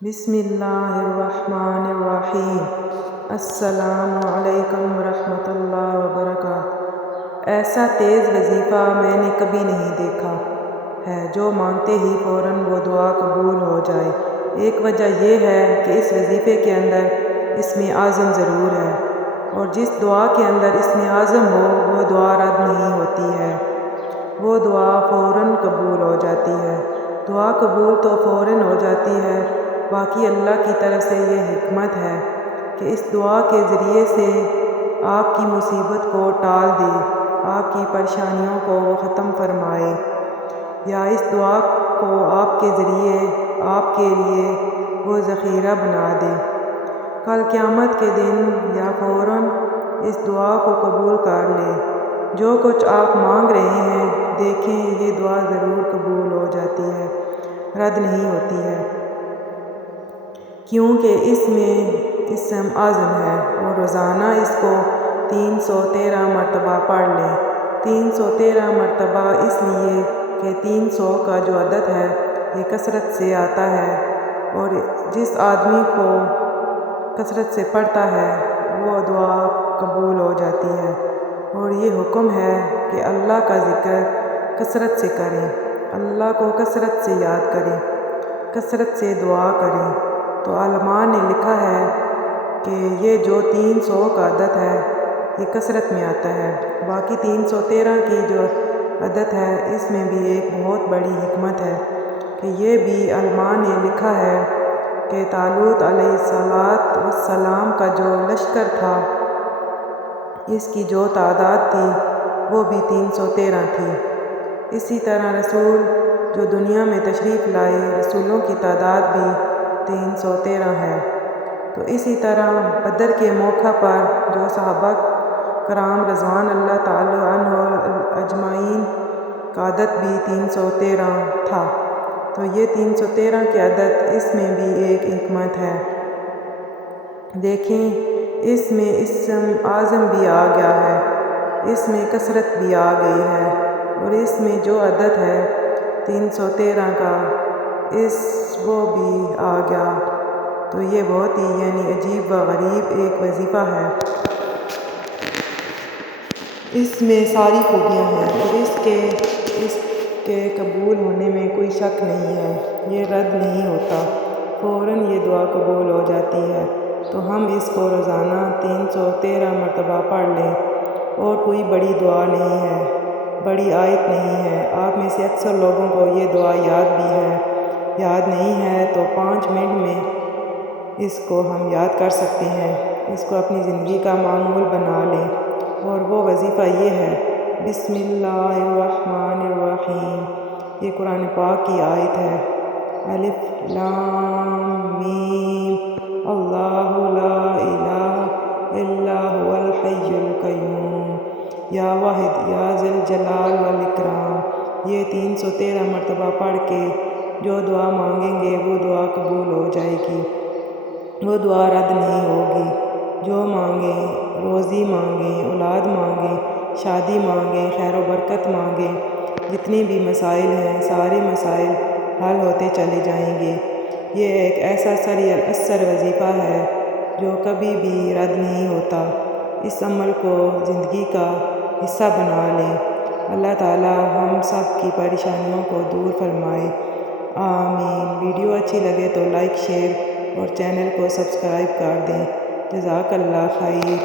بسم اللہ الرحمن الرحیم۔ السلام علیکم ورحمۃ اللہ وبرکاتہ۔ ایسا تیز وظیفہ میں نے کبھی نہیں دیکھا ہے جو مانگتے ہی فوراً وہ دعا قبول ہو جائے۔ ایک وجہ یہ ہے کہ اس وظیفے کے اندر اسم اعظم ضرور ہے، اور جس دعا کے اندر اسم اعظم ہو وہ دعا رد نہیں ہوتی ہے، وہ دعا فوراً قبول ہو جاتی ہے۔ دعا قبول تو فوراً ہو جاتی ہے، باقی اللہ کی طرف سے یہ حکمت ہے کہ اس دعا کے ذریعے سے آپ کی مصیبت کو ٹال دے، آپ کی پریشانیوں کو وہ ختم فرمائے، یا اس دعا کو آپ کے ذریعے آپ کے لیے وہ ذخیرہ بنا دے کل قیامت کے دن، یا فوراً اس دعا کو قبول کر لے۔ جو کچھ آپ مانگ رہے ہیں، دیکھیں یہ دعا ضرور قبول ہو جاتی ہے، رد نہیں ہوتی ہے، کیونکہ اس میں اسم اعظم ہے، اور روزانہ اس کو 313 مرتبہ پڑھ لیں۔ 313 مرتبہ اس لیے کہ 300 کا جو عدد ہے یہ کثرت سے آتا ہے، اور جس آدمی کو کثرت سے پڑھتا ہے وہ دعا قبول ہو جاتی ہے۔ اور یہ حکم ہے کہ اللہ کا ذکر کثرت سے کریں، اللہ کو کثرت سے یاد کریں، کثرت سے دعا کریں۔ تو علماء نے لکھا ہے کہ یہ جو 300 کا عدد ہے یہ کثرت میں آتا ہے، باقی 313 کی جو عدد ہے اس میں بھی ایک بہت بڑی حکمت ہے کہ یہ بھی علماء نے لکھا ہے کہ طالوت علیہ السلام کا جو لشکر تھا اس کی جو تعداد تھی وہ بھی 313 تھی۔ اسی طرح رسول جو دنیا میں تشریف لائے، رسولوں کی تعداد بھی 313 ہے۔ تو اسی طرح بدر کے موقع پر جو صحابہ کرام رضوان اللہ تعالی عنہم اجمعین کا عدد بھی 313 تھا۔ تو یہ 313 کے عدد اس میں بھی ایک حکمت ہے۔ دیکھیں اس میں اسم اعظم بھی آ گیا ہے، اس میں کثرت بھی آ گئی ہے، اور اس میں جو عدد ہے 313 کا وہ بھی آ گیا۔ تو یہ بہت ہی عجیب و غریب ایک وظیفہ ہے۔ اس میں ساری خوبیاں ہیں، اور اس کے قبول ہونے میں کوئی شک نہیں ہے، یہ رد نہیں ہوتا، فوراً یہ دعا قبول ہو جاتی ہے۔ تو ہم اس کو روزانہ 313 مرتبہ پڑھ لیں، اور کوئی بڑی دعا نہیں ہے، بڑی آیت نہیں ہے۔ آپ میں سے اکثر لوگوں کو یہ دعا یاد بھی ہے، یاد نہیں ہے تو 5 منٹ میں اس کو ہم یاد کر سکتے ہیں، اس کو اپنی زندگی کا معمول بنا لیں۔ اور وہ وظیفہ یہ ہے، بسم اللہ الرحمن الرحیم، یہ قرآن پاک کی آیت ہے۔ الف لام میم، اللہ لا الہ الا هو الحی القیوم، یا واحد یا ذی الجلال والاکرام۔ یہ 313 مرتبہ پڑھ کے جو دعا مانگیں گے وہ دعا قبول ہو جائے گی، وہ دعا رد نہیں ہوگی۔ جو مانگیں، روزی مانگیں، اولاد مانگیں، شادی مانگیں، خیر و برکت مانگیں، جتنے بھی مسائل ہیں سارے مسائل حل ہوتے چلے جائیں گے۔ یہ ایک ایسا سری الاثر وظیفہ ہے جو کبھی بھی رد نہیں ہوتا۔ اس عمل کو زندگی کا حصہ بنا لیں۔ اللہ تعالی ہم سب کی پریشانیوں کو دور فرمائے، آمین۔ ویڈیو اچھی لگے تو لائک، شیئر اور چینل کو سبسکرائب کر دیں۔ جزاک اللہ خیر۔